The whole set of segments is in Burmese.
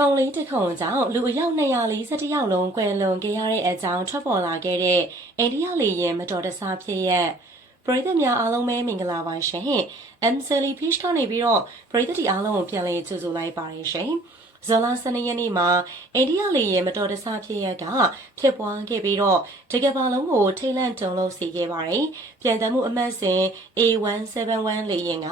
ခုံလေးတစ်ခုံကြောင့်လူအယောက်241ယောက်လုံးကွယ်လွန်ခဲ့ရတဲ့အကြောင်းထွက်ပေါ်လာခဲ့တဲ့အိန္ဒိယလေယာဉ်မတော်တဆဖြစ်ရက်ပရိသတ်များအားလုံးပဲမင်္ဂလာပါရှင်။ M Sally Fish ကနေပြီးတော့ပရိသတ်တီအားလုံးကိုပြန်လည်ကြိုဆိုလိုက်ပါတယ်ရှင်။ဇွန်လ12ရက်နေ့မှာအိန္ဒိယလေယာဉ်မတော်တဆဖြစ်ရက်ကဖြစ်ပွားခဲ့ပြီးတော့တကယ်ပါလုံးကိုထိတ်လန့်တုန်လှုပ်စေခဲ့ပါတယ်။ပြန်တမ်းမှုအမှတ်စဉ် A171 လေယာဉ်က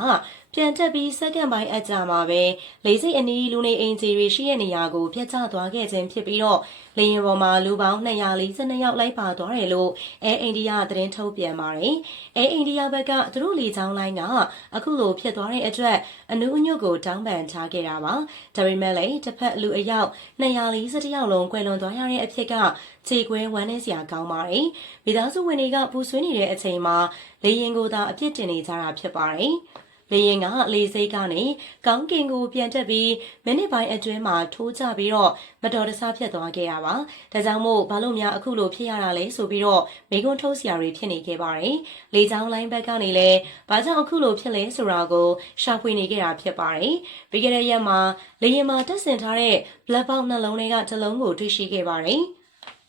ပြန်တက်ပြီးစက္ကန့်ပိုင်းအကြာမှာပဲလေစိတ်အနီးလူနေအိမ်ကြီးတွေရှိတဲ့နေရာကိုပြတ်ကျသွားခဲ့ခြင်းဖြစ်ပြီးတော့လေယာဉ်ပေါ်မှာလူပေါင်း242ယောက်လိုက်ပါသွားတယ်လို့အဲအိန္ဒိယသတင်းထုတ်ပြန်ပါတယ်။အဲအိန္ဒိယဘက်ကသူတို့လေကြောင်းလိုင်းကအခုလိုဖြစ်သွားတဲ့အတွက်အနုအညွတ်ကိုတောင်းပန်ချခဲ့တာပါ။ဒါပေမဲ့လည်းတစ်ဖက်လူအယောက်241ယောက်လုံးကွယ်လွန်သွားရတဲ့အဖြစ်ကခြေခွဲဝမ်းနေစရာကောင်းပါတယ်။မိသားစုဝင်တွေကပူဆွေးနေတဲ့အချိန်မှာလေရင်ကိုသာအပြစ်တင်နေကြတာဖြစ်ပါတယ်။ လေရင်ကလေစိတ်ကနေကောင်းကင်ကိုပြန်တက်ပြီးမိနစ်ပိုင်းအတွင်းမှာထိုးချပြီးတော့မတော်တဆဖြစ်သွားခဲ့ရပါ။ဒါကြောင့်မို့ဘာလို့များအခုလိုဖြစ်ရတာလဲဆိုပြီးတော့မိကွန်းထုတ်စရာတွေဖြစ်နေခဲ့ပါတယ်။လေချောင်းလိုင်းဘက်ကနေလည်းဘာကြောင့်အခုလိုဖြစ်လဲဆိုတာကိုရှာဖွေနေခဲ့တာဖြစ်ပါတယ်။ပြီးခဲ့တဲ့ရက်မှာလေရင်မှာတက်ဆင်ထားတဲ့ black box နှလုံးတွေကတစ်လုံးကိုတွေ့ရှိခဲ့ပါတယ်။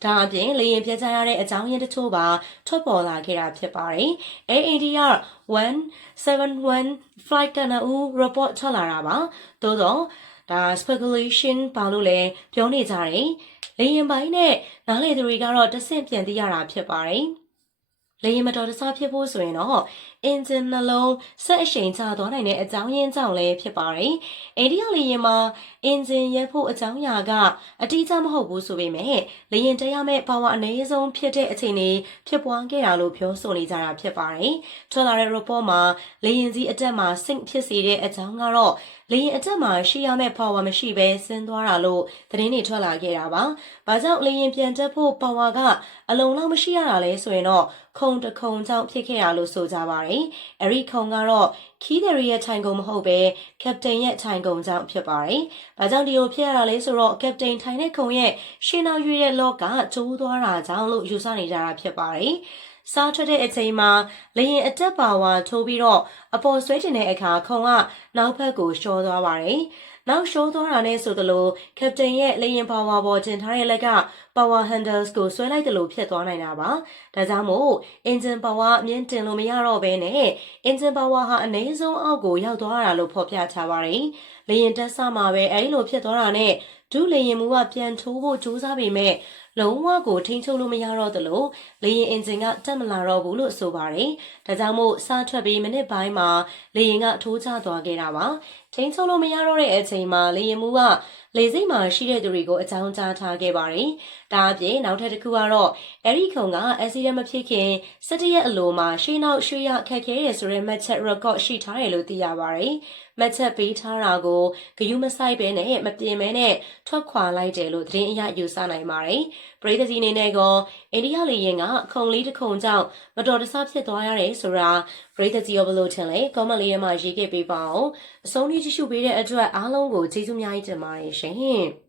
ဒါအပြင်လေရင်ပြတ်ကျရတဲ့အကြောင်းရင်းတချို့ပါထွက်ပေါ်လာခဲ့တာဖြစ်ပါတယ်။ Air India 171 flight ကနဦး report ထွက်လာတာပါ။သို့တော့ဒါ speculation ပါလို့လည်းပြောနေကြတယ်။လေရင်ပိုင်းနဲ့နားလေသူတွေကတော့တဆင့်ပြန်သိရတာဖြစ်ပါတယ်။ လေရင်မတော်တဆဖြစ်ဖို့ဆိုရင်တော့အင်ဂျင်နှလုံးဆက်အရှိန်ချသွားနိုင်တဲ့အကြောင်းရင်းကြောင့်လည်းဖြစ်ပါတယ်။အိန္ဒိယလေရင်မှာအင်ဂျင်ရဲဖို့အကြောင်းအရာကအတိအကျမဟုတ်ဘူးဆိုပေမဲ့လေရင်တက်ရမယ့် power အနည်းဆုံးဖြစ်တဲ့အချိန်တွေဖြစ်ပွားခဲ့တာလို့ပြောဆိုနေကြတာဖြစ်ပါတယ်။ထွက်လာတဲ့ report မှာလေရင်စီးအတက်မှာ sync ဖြစ်စေတဲ့အကြောင်းကတော့ လေရင်အတက်မှာရှိရမယ့် power မရှိဘဲဆင်းသွားတာလို့သတင်းတွေထွက်လာခဲ့တာပါ။ဘာကြောင့်လေရင်ပြန်တက်ဖို့ power ကအလုံးလောက်မရှိရတာလဲဆိုရင်တော့ခုံတခုံကြောင့်ဖြစ်ခဲ့တာလို့ဆိုကြပါတယ်။အဲဒီခုံကတော့ခီးတယ်ရီရဲ့ထိုင်ကုန်မဟုတ်ပဲကပတိန်ရဲ့ထိုင်ကုန်ကြောင့်ဖြစ်ပါတယ်။ဘာကြောင့်ဒီလိုဖြစ်ရတာလဲဆိုတော့ကပတိန်ထိုင်တဲ့ခုံရဲ့ရှင်းနောက်ရွေးတဲ့ lock ကကျိုးသွားတာကြောင့်လို့ယူဆနေကြတာဖြစ်ပါတယ်။ စားထွက်တဲ့အချိန်မှာလေရင်အတက်ပါဝါထိုးပြီးတော့အပေါ်ဆွဲတင်တဲ့အခါခုံကနောက်ဘက်ကိုရှော့သွားပါတယ်။နောက်ရှုံးသွားတာနဲ့ဆိုသလိုကပတိန်ရဲ့လေရင်ပါဝါပေါ်တင်ထားတဲ့လက်က power handles ကိုဆွဲလိုက်တယ်လို့ဖြစ်သွားနိုင်တာပါ။ဒါကြောင့်မို့ engine power အမြင့်တင်လို့မရတော့ဘဲနဲ့ engine power ဟာအနည်းဆုံးအောက်ကိုရောက်သွားတာလို့ဖော်ပြထားပါတယ်။လေရင်တက်ဆမှာပဲအဲဒီလိုဖြစ်သွားတာနဲ့ဒုလေရင်မူကပြန်ထိုးဖို့ကြိုးစားပေမဲ့ လုံးဝကိုထိန်းချုပ်လို့မရတော့သလိုလေရင်အင်ဂျင်ကတက်မလာတော့ဘူးလို့ဆိုပါတယ်။ဒါကြောင့်မို့စားထွက်ပြီးမိနစ်ပိုင်းမှာလေရင်ကထိုးကျသွားခဲ့တာပါ။ထိန်းချုပ်လို့မရတော့တဲ့အချိန်မှာလေရင်မူကလေစိတ်မှာရှိတဲ့သူတွေကိုအကြောင်းကြားထားခဲ့ပါတယ်။ဒါအပြင်နောက်ထပ်တစ်ခုကတော့အဲ့ဒီခုံကအက်ဆီဒန့်မဖြစ်ခင်၁၇ရက်အလိုမှာရှေးနောက်ရွှေရခက်ခဲတယ်ဆိုတဲ့မှတ်ချက် record ရှိထားတယ်လို့သိရပါတယ်။မှတ်ချက်ပေးထားတာကိုဂယုမဆိုင်ပဲနဲ့မပြင်မဲနဲ့ထွက်ခွာလိုက်တယ်လို့သတင်းအရယူဆနိုင်ပါတယ်။ပရိသတ်ကြီးအနေနဲ့ကအိန္ဒိယလေယာဉ်ကခုံလေးတစ်ခုံကြောင့်မတော်တဆဖြစ်သွားရတယ်ဆိုတာ ပရိသတ်ကြီးရောဘလို့ထင်လဲ comment လေးထဲမှာရေးခဲ့ပေးပါအောင်။အဆုံးထိကြည့်ရှုပေးတဲ့အတွက်အားလုံးကိုကျေးဇူးများကြီးတင်ပါတယ်ရှင်။